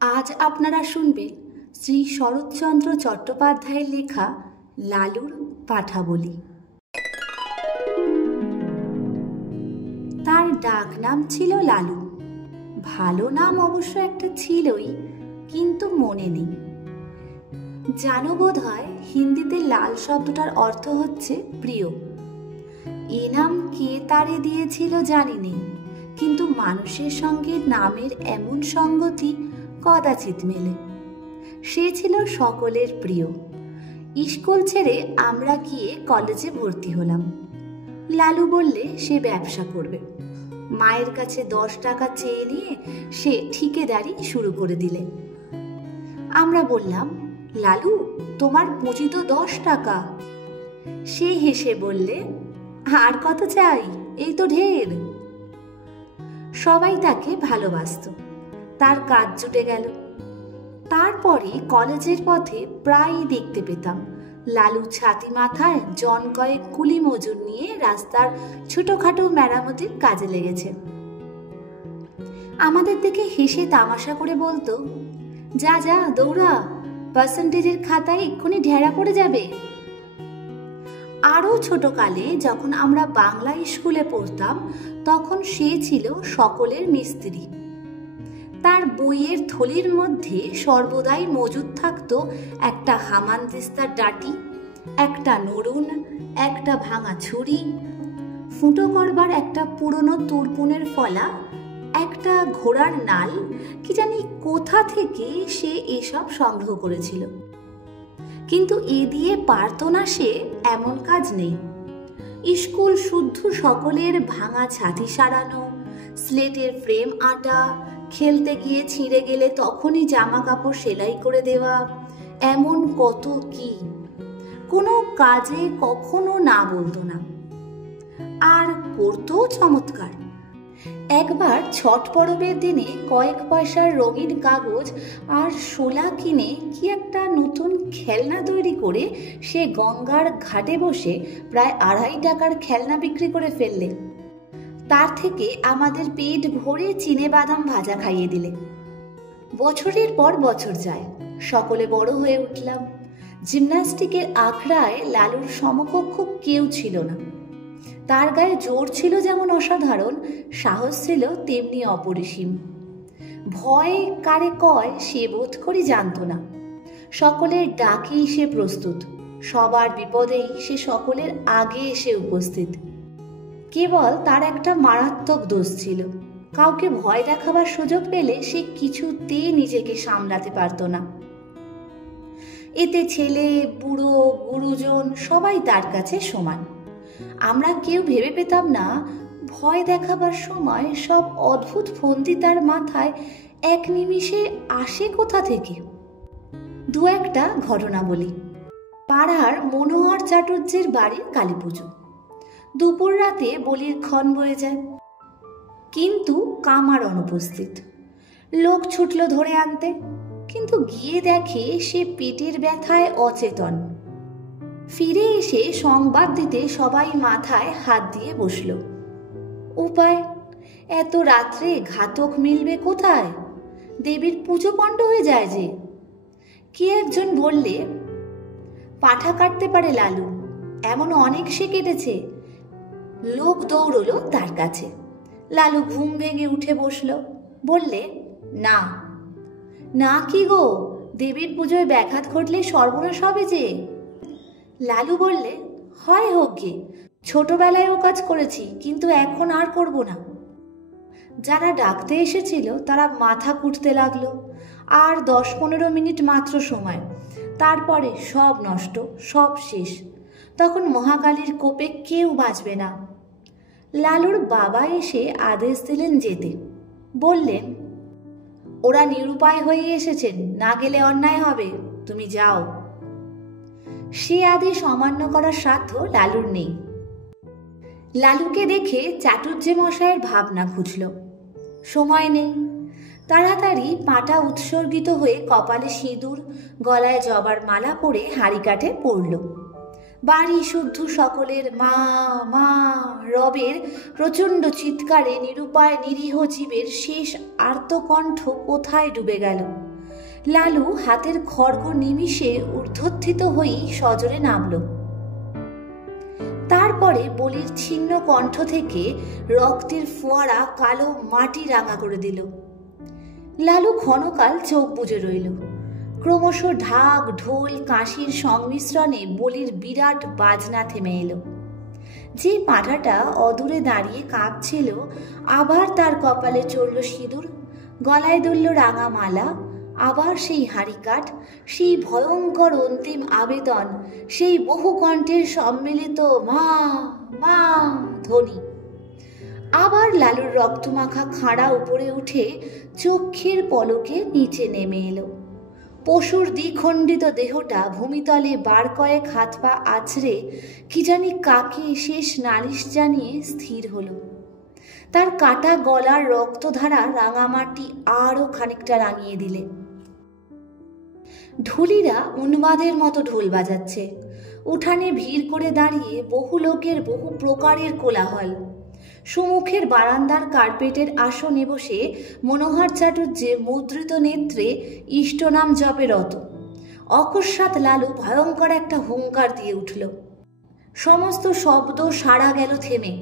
আজ আপনারা শুনবেন শ্রী শরৎচন্দ্র চট্টোপাধ্যায়ের লেখা লালুর পাঠাবলী। তার ডাক নাম ছিল লালু। ভালো নাম অবশ্য একটা ছিলই, কিন্তু মনে নেই। জানো বোধ হয় হিন্দিতে লাল শব্দটার অর্থ হচ্ছে প্রিয়। এ নাম কে তারে দিয়েছিল জানি নেই, কিন্তু মানুষের সঙ্গে নামের এমন সঙ্গতি কদাচিৎ মেলে। সে ছিল সকলের প্রিয়। স্কুল ছেড়ে আমরা গিয়ে কলেজে ভর্তি হলাম। লালু বললে সে ব্যবসা করবে। মায়ের কাছে 10 টাকা চেয়ে নিয়ে সে ঠিকেদারি শুরু করে দিলে। আমরা বললাম, লালু তোমার পুঁজি তো 10 টাকা। সে হেসে বললে, আর কত চাই, এই তো ঢের। সবাই তাকে ভালোবাসত। তার কাজ জুটে গেল। তারপরে কলেজের পথে প্রায়ই দেখতে পেতাম লালু ছাতি মাথায় জন কয়েক কুলি মজুর নিয়ে রাস্তার ছোটখাটো মেরামতির কাজে লেগেছে। আমাদের দিকে হেসে তামাশা করে বলতো, যা যা দৌড়া, পার্সেন্টেজের খাতায় এক্ষুনি ঢেরা পড়ে যাবে। আরও ছোটকালে যখন আমরা বাংলা স্কুলে পড়তাম, তখন সে ছিল সকলের মিস্ত্রি। তার বইয়ের থলির মধ্যে সর্বদাই মজুদ থাকতো একটা হামানদিস্তার ডাঁটি, একটা নড়ুন, একটা ভাঙা ছুরি, ফুটো করবার একটা পুরনো তুরপুনের ফলা, একটা ঘোড়ার নাল। কি জানি কোথা থেকে সে এসব সংগ্রহ করেছিল, কিন্তু এ দিয়ে পারত না সে এমন কাজ নেই। স্কুল শুদ্ধ সকলের ভাঙা ছাতি সারানো, স্লেটের ফ্রেম আঁটা, খেলতে গিয়ে ছিঁড়ে গেলে তখনই জামা কাপড় সেলাই করে দেওয়া, এমন কত কি। কোনো কাজে কখনো না বলতো না, আর করতো চমৎকার। একবার ছট পরবের দিনে কয়েক পয়সার রঙিন কাগজ আর শোলা কিনে কি একটা নতুন খেলনা তৈরি করে সে গঙ্গার ঘাটে বসে প্রায় 2.5 টাকার খেলনা বিক্রি করে ফেললে। তার থেকে আমাদের পেট ভরে চিনে বাদাম ভাজা খাইয়ে দিলে। বছরের পর বছর যায়, সকলে বড় হয়ে উঠলাম। জিমন্যাস্টিকের আখড়ায় লালুর সমকক্ষ কেউ ছিল না। তার গায়ে জোর ছিল যেমন অসাধারণ, সাহস ছিল তেমনি অপরিসীম। ভয় কারে কয় সে বোধ করি জানত না। সকলের ডাকেই সে প্রস্তুত, সবার বিপদেই সে সকলের আগে এসে উপস্থিত। কেবল তার একটা মারাত্মক দোষ ছিল, কাউকে ভয় দেখাবার সুযোগ পেলে সে কিছুতেই নিজেকে সামলাতে পারত না। এতে ছেলে বুড়ো গুরুজন সবাই তার কাছে সমান। আমরা কেউ ভেবে পেতাম না ভয় দেখাবার সময় সব অদ্ভুত ফন্দি তার মাথায় এক নিমিষে আসে কোথা থেকে। 2-1টা ঘটনা বলি। পাড়ার মনোহর চাটুর্যের বাড়ির কালী পুজো। দুপুর রাতে বলির ক্ষণ বয়ে যায়, কিন্তু কামার অনুপস্থিত। লোক ছুটল ধরে আনতে, কিন্তু গিয়ে দেখে সে পেটের ব্যথায় অচেতন। ফিরে এসে সংবাদ দিতে সবাই মাথায় হাত দিয়ে বসল। উপায়, এত রাত্রে ঘাতক মিলবে কোথায়? দেবীর পুজো পণ্ড হয়ে যায় যে। কে একজন বললে, পাঠা কাটতে পারে লালু, এমন অনেক সে কেটেছে। লোক দৌড়লো তার কাছে। লালু ঘুম ভেঙে উঠে বসল, বললে, না না কি গো, দেবীর পুজোয় ব্যাঘাত ঘটলে সর্বনাশ হবে যে। লালু বললে, হয় হোক গে, ছোটবেলায় ও কাজ করেছি, কিন্তু এখন আর করব না। যারা ডাকতে এসেছিল তারা মাথা কুটতে লাগলো। আর 10-15 মিনিট মাত্র সময়, তারপরে সব নষ্ট, সব শেষ। তখন মহাকালীর কোপে কেউ বাঁচবে না। লালুর বাবা এসে আদেশ দিলেন যেতে। বললেন, ওরা নিরুপায় হয়ে এসেছেন, না গেলে অন্যায় হবে, তুমি যাও। সে আদেশ অমান্য করার সাধ্য লালুর নেই। লালুকে দেখে চাটুর্যে মশাইয়ের ভাবনা খুঁজল। সময় নেই। তাড়াতাড়ি পাটা উৎসর্গিত হয়ে কপালে সিঁদুর, গলায় জবার মালা পরে হাঁড়ি কাঠে পড়ল। বাড়ি শুদ্ধ সকলের মা মা রবের প্রচণ্ড চিৎকারে নিরুপায় নিরীহ জীবের শেষ আর্তকণ্ঠ কোথায় ডুবে গেল। লালু হাতের খড়গ নিমিষে ঊর্ধ্বত্থিত হয়েই সজোরে নামল। তারপরে বলির ছিন্ন কণ্ঠ থেকে রক্তের ফোয়ারা কালো মাটি রাঙা করে দিল। লালু ক্ষণকাল চোখ বুজে রইল। ক্রমশ ঢাক, ঢোল, কাঁসির সংমিশ্রণে বলির বিরাট বাজনা থেমে এলো। যে পাঁঠাটা অদূরে দাঁড়িয়ে কাঁপছিল, আবার তার কপালে চড়ল সিঁদুর, গলায় দুলল রাঙা মালা। আবার সেই হাঁড়িকাঠ, সেই ভয়ঙ্কর অন্তিম আবেদন, সেই বহু কণ্ঠের সম্মিলিত মা মা ধ্বনি। আবার লালুর রক্তমাখা খাড়া উপরে উঠে চক্ষের পলকে নিচে নেমে এলো। পশুর দ্বিখণ্ডিত দেহটা ভূমিতলে বার কয়েক হাত পা আছড়ে কি জানি কাকে শেষ নালিশ জানিয়ে স্থির হলো। তার কাটা গলার রক্তধারা রাঙামাটি আরও খানিকটা রাঙিয়ে দিলে। ঢুলিরা উন্মাদের মতো ঢোল বাজাচ্ছে। উঠানে ভিড় করে দাঁড়িয়ে বহু লোকের বহু প্রকারের কোলাহল। সুমুখের বারান্দার কার্পেটের আসনে বসে মনোহর চাটুর্যে মুদ্রিত নেত্রে ইষ্টনাম জপে রত। অকস্মাৎ লালু ভয়ঙ্কর একটা হুঙ্কার দিয়ে উঠল। সমস্ত শব্দ সাড়া গেল থেমে।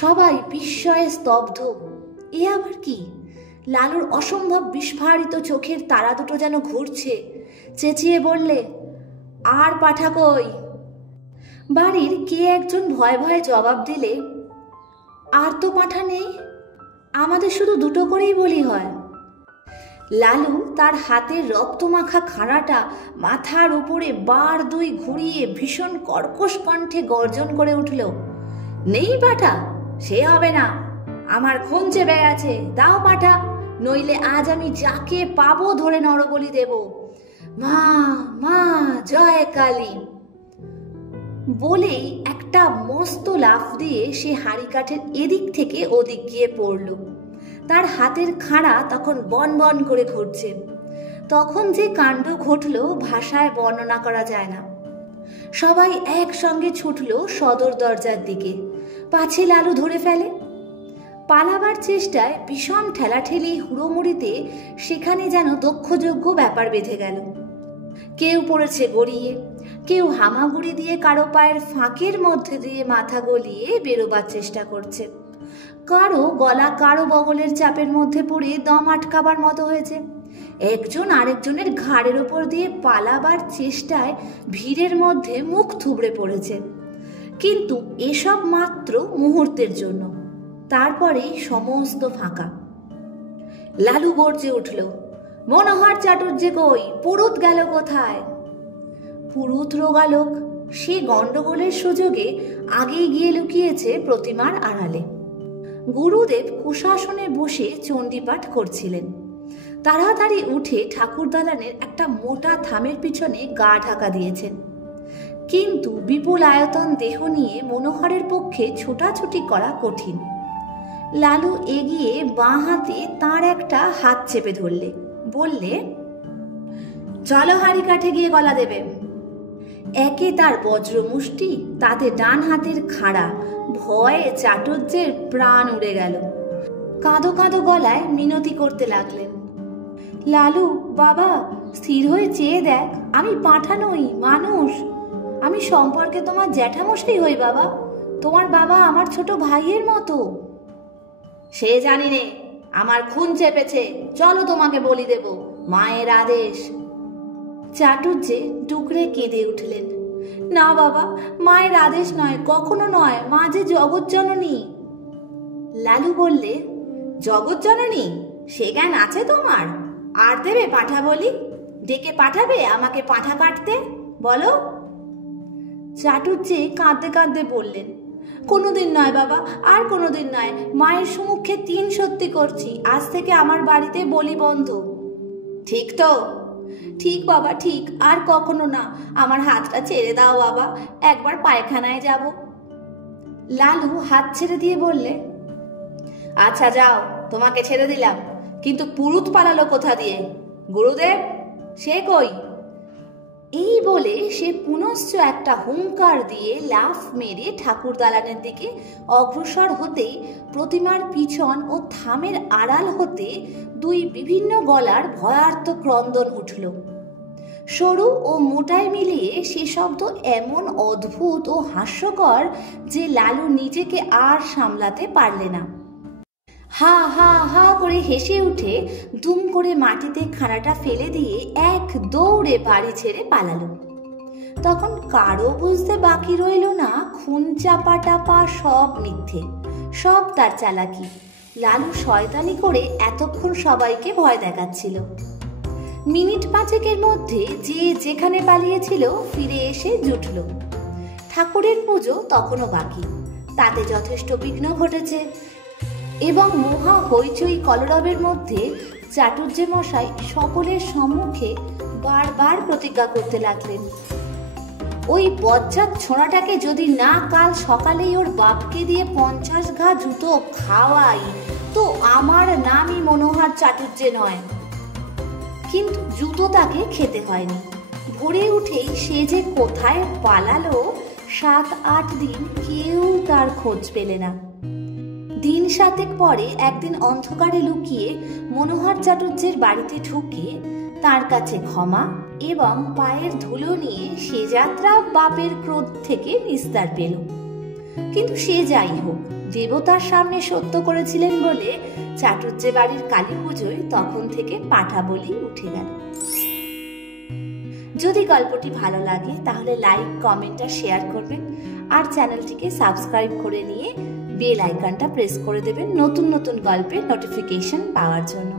সবাই বিস্ময়ে স্তব্ধ। এ আবার কি? লালুর অসম্ভব বিস্ফারিত চোখের তারা দুটো যেন ঘুরছে। চেঁচিয়ে বললে, আর পাঠা কই? বাড়ির কে একজন ভয়ে ভয়ে জবাব দিলে, আর তো পাঠা নেই, আমাদের শুধু দুটো করেই বলি হয়। লালু তার হাতের রক্তমাখা খাড়াটা মাথার উপরে বার দুই ঘুরিয়ে ভীষণ কর্কশ কণ্ঠে গর্জন করে উঠল, নেই পাঠা? সে হবে না, আমার খুন চেপে গেছে, দাও পাঠা, নইলে আজ আমি যাকে পাবো ধরে নরবলি দেব। মা মা জয় কালী বলেই একটা মস্ত লাফ দিয়ে সে হাঁড়িকাঠের এদিক থেকে ওদিক গিয়ে পড়ল। তার হাতের খাড়া তখন বন বন করে ঘুরছে। তখন যে কাণ্ড ঘটল ভাষায় বর্ণনা করা যায় না। সবাই একসঙ্গে ছুটল সদর দরজার দিকে, পাছে লালু ধরে ফেলে। পালাবার চেষ্টায় বিষম ঠেলাঠেলি হুড়োমুড়িতে সেখানে যেন দক্ষযজ্ঞ ব্যাপার বেঁধে গেল। কেউ পড়েছে গড়িয়ে, কেউ হামাগুড়ি দিয়ে কারো পায়ের ফাঁকের মধ্যে দিয়ে মাথা গলিয়ে বেরোবার চেষ্টা করছে। কারো গলা কারো বগলের চাপের মধ্যে পড়ে দম আটকাবার মতো হয়েছে। একজন আরেকজনের ঘাড়ের ওপর দিয়ে পালাবার চেষ্টায় ভিড়ের মধ্যে মুখ থুবড়ে পড়েছে। কিন্তু এসব মাত্র মুহূর্তের জন্য, তারপরেই সমস্ত ফাঁকা। লালু গর্জে উঠল, মনোহর চাটুর্যে কই? পুরুত গেল কোথায়? পুরুত রোগালোক সে গণ্ডগোলের সুযোগে আগেই গিয়ে লুকিয়েছে প্রতিমার আড়ালে। গুরুদেব কুশাসনে বসে চণ্ডীপাঠ করছিলেন। তাড়াতাড়ি উঠে ঠাকুর দালানের একটা মোটা থামের পিছনে গা ঢাকা দিয়েছেন। কিন্তু বিপুল আয়তন দেহ নিয়ে মনোহরের পক্ষে ছোটাছুটি করা কঠিন। লালু এগিয়ে বাঁ হাতে তাঁর একটা হাত চেপে ধরলে, বললে, চলো হাঁড়ি কাঠে গিয়ে গলা দেবে। একে তার বজ্রমুষ্টি, তাতে ডান হাতের খাড়া। ভয়ে চাটুর্যের প্রাণ উড়ে গেল। কাঁদো কাঁদো গলায় মিনতি করতে লাগলেন, লালু বাবা, স্থির হয়ে চেয়ে দেখ, আমি পাঁঠা নই, মানুষ। আমি সম্পর্কে তোমার জ্যাঠামশাই হই বাবা। তোমার বাবা আমার ছোট ভাইয়ের মতো। সে জানি নে, আমার খুন চেপেছে, চলো তোমাকে বলি দেব, মায়ের আদেশ। চাটুর্যে ডুকরে কেঁদে উঠলেন, না বাবা, মায়ের আদেশ নয়, কখনো নয়, মা যে জগৎজননী। লালু বললে, জগৎজননী? সে জ্ঞান আছে তোমার? আর দেবে পাঁঠা বলি? ডেকে পাঠাবে আমাকে পাঁঠা কাটতে? বলো। চাটুর্যে কাঁদতে কাঁদতে বললেন, কোনোদিন নয় বাবা, আর কোনোদিন নয়। মায়ের সম্মুখে 3 সত্যি করছি, আজ থেকে আমার বাড়িতে বলি বন্ধ। ঠিক তো? ঠিক বাবা, ঠিক, আর কখনো না। আমার হাতটা ছেড়ে দাও বাবা, একবার পায়খানায় যাব। লালু হাত ছেড়ে দিয়ে বললে, আচ্ছা যাও, তোমাকে ছেড়ে দিলাম, কিন্তু পুরুত পালালো কোথা দিয়ে? গুরুদেব সে কই? এই বলে সে পুনশ্চ একটা হুঙ্কার দিয়ে লাফ মেরে ঠাকুর দালানের দিকে অগ্রসর হতেই প্রতিমার পিছন ও থামের আড়াল হতে দুই বিভিন্ন গলার ভয়ার্ত ক্রন্দন উঠল। সরু ও মোটায় মিলিয়ে সে শব্দ এমন অদ্ভুত ও হাস্যকর যে লালু নিজেকে আর সামলাতে পারলে না। হা হা হা করে হেসে উঠে দুম করে মাটিতে খানাটা ফেলে দিয়ে এক দৌড়ে বাড়ি ছেড়ে পালালো। তখন কারো বুঝতে বাকি রইল না খুন চাপা টাপা সব মিথ্যে, সব তার চালাকি। লালু শয়তানি করে এতক্ষণ সবাইকে ভয় দেখাচ্ছিল। মিনিট পাঁচেকের মধ্যে যে যেখানে পালিয়েছিল ফিরে এসে জুটল। ঠাকুরের পুজো তখনও বাকি, তাতে যথেষ্ট বিঘ্ন ঘটেছে এবং মহা হইচই কলরবের মধ্যে চাটুর্যে মশাই সকলের সম্মুখে বারবার প্রতিজ্ঞা করতে লাগলেন, ওই বজ্জাত ছোঁড়াটাকে যদি না কাল সকালেই ওর বাপকে দিয়ে 50 ঘা জুতো খাওয়াই তো আমার নামই মনোহর চাটুর্যে নয়। কিন্তু জুতো তাকে খেতে হয়নি। ভোরে উঠেই সে যে কোথায় পালালো 7-8 দিন কেউ তার খোঁজ পেলে না। দিন 7 পরে একদিন অন্ধকারে লুকিয়ে মনোহর চাটুর্যের বাড়িতে ঢুকে তার কাছে ক্ষমা এবং পায়ের ধুলো নিয়ে সে যাত্রা বাপের ক্রোধ থেকে নিস্তার পেল। কিন্তু সে যাই হোক, দেবতার সামনে সত্য করেছিলেন বলে চাটুর্যে বাড়ির কালী পুজোয় তখন থেকে পাঠা বলি উঠে গেল। যদি গল্পটি ভালো লাগে তাহলে লাইক, কমেন্ট আর শেয়ার করবেন আর চ্যানেলটিকে সাবস্ক্রাইব করে নিয়ে বেল আইকনটা প্রেস করে দেবেন নতুন নতুন গল্পের নোটিফিকেশন পাওয়ার জন্য।